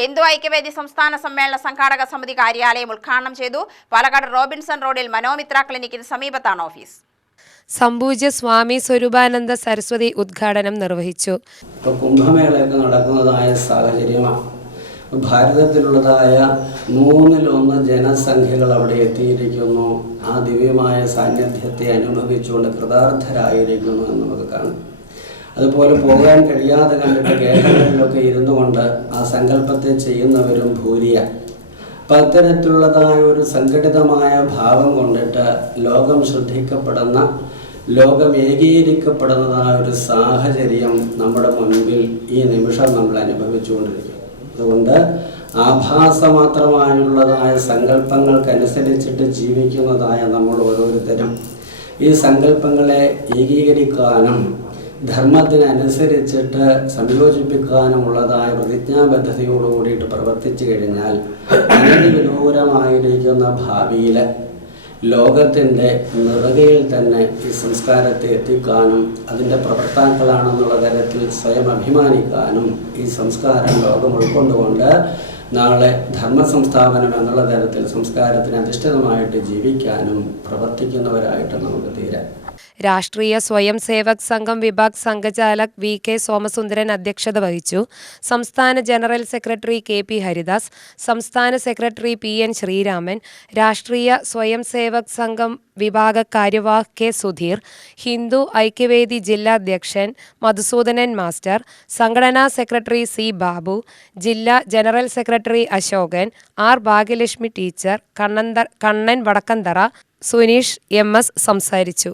ഹിന്ദു ഐക്യവേദി സംസ്ഥാന സമ്മേളന സംഘാടക സമിതി കാര്യാലയം ഉദ്ഘാടനം ചെയ്തു. പാലക്കാട് റോബിൻസൺ റോഡിൽ മനോമിത്ര ക്ലിനിക്കിന് സമീപത്താണ് ഓഫീസ്. സംപൂജ്യ സ്വാമി സ്വരൂപാനന്ദ സരസ്വതി ഉദ്ഘാടനം നിർവഹിച്ചു. കുംഭമേളയൊക്കെ നടക്കുന്നതായ സാഹചര്യമാണ്. ഭാരതത്തിലുള്ളതായ 1/3 ജനസംഖ്യകൾ അവിടെ എത്തിയിരിക്കുന്നു. ആ ദിവ്യമായ സാന്നിധ്യത്തെ അനുഭവിച്ചുകൊണ്ട് കൃതാർത്ഥരായിരിക്കുന്നു എന്ന് നമുക്ക് കാണും. അതുപോലെ പോകാൻ കഴിയാതെ കണ്ടിട്ട് കേരളങ്ങളിലൊക്കെ ഇരുന്നു കൊണ്ട് ആ സങ്കല്പത്തെ ചെയ്യുന്നവരും ഭൂരിയാണ്. അപ്പം അത്തരത്തിലുള്ളതായ ഒരു സംഘടിതമായ ഭാവം കൊണ്ടിട്ട് ലോകം ശ്രദ്ധിക്കപ്പെടുന്ന, ലോകം ഏകീകരിക്കപ്പെടുന്നതായ ഒരു സാഹചര്യം നമ്മുടെ മുൻപിൽ ഈ നിമിഷം നമ്മൾ അനുഭവിച്ചുകൊണ്ടിരിക്കും. അതുകൊണ്ട് ആഭാസമാത്രമായുള്ളതായ സങ്കല്പങ്ങൾക്കനുസരിച്ചിട്ട് ജീവിക്കുന്നതായ നമ്മൾ ഓരോരുത്തരും ഈ സങ്കല്പങ്ങളെ ഏകീകരിക്കാനും ധർമ്മത്തിനനുസരിച്ചിട്ട് സംയോജിപ്പിക്കാനുമുള്ളതായ പ്രതിജ്ഞാബദ്ധതയോട് കൂടിയിട്ട് പ്രവർത്തിച്ചു കഴിഞ്ഞാൽ അനധിവിദൂരമായിരിക്കുന്ന ഭാവിയിൽ ലോകത്തിൻ്റെ നെറുകയിൽ തന്നെ ഈ സംസ്കാരത്തെ എത്തിക്കാനും അതിൻ്റെ പ്രവർത്താക്കളാണെന്നുള്ള തരത്തിൽ സ്വയം അഭിമാനിക്കാനും ഈ സംസ്കാരം ലോകം ഉൾക്കൊണ്ടുകൊണ്ട് നാളെ ധർമ്മ സംസ്ഥാപനം എന്നുള്ള തരത്തിൽ സംസ്കാരത്തിന് അധിഷ്ഠിതമായിട്ട് ജീവിക്കാനും പ്രവർത്തിക്കുന്നവരായിട്ട് നമുക്ക് തീരാം. രാഷ്ട്രീയ സ്വയം സേവക് സംഘം വിഭാഗ് സംഘചാലക് VK സോമസുന്ദരൻ അധ്യക്ഷത വഹിച്ചു. സംസ്ഥാന ജനറൽ സെക്രട്ടറി KP ഹരിദാസ്, സംസ്ഥാന സെക്രട്ടറി PN ശ്രീരാമൻ, രാഷ്ട്രീയ സ്വയം സേവക് സംഘം വിഭാഗ കാര്യവാഹ് K സുധീർ, ഹിന്ദു ഐക്യവേദി ജില്ലാ അധ്യക്ഷൻ മധുസൂദനൻ മാസ്റ്റർ, സംഘടനാ സെക്രട്ടറി C ബാബു, ജില്ലാ general secretary Ashokan, R Bhagyalakshmi teacher, Kannan Vadakkanthara, Suneesh MS സംസാരിച്ചു.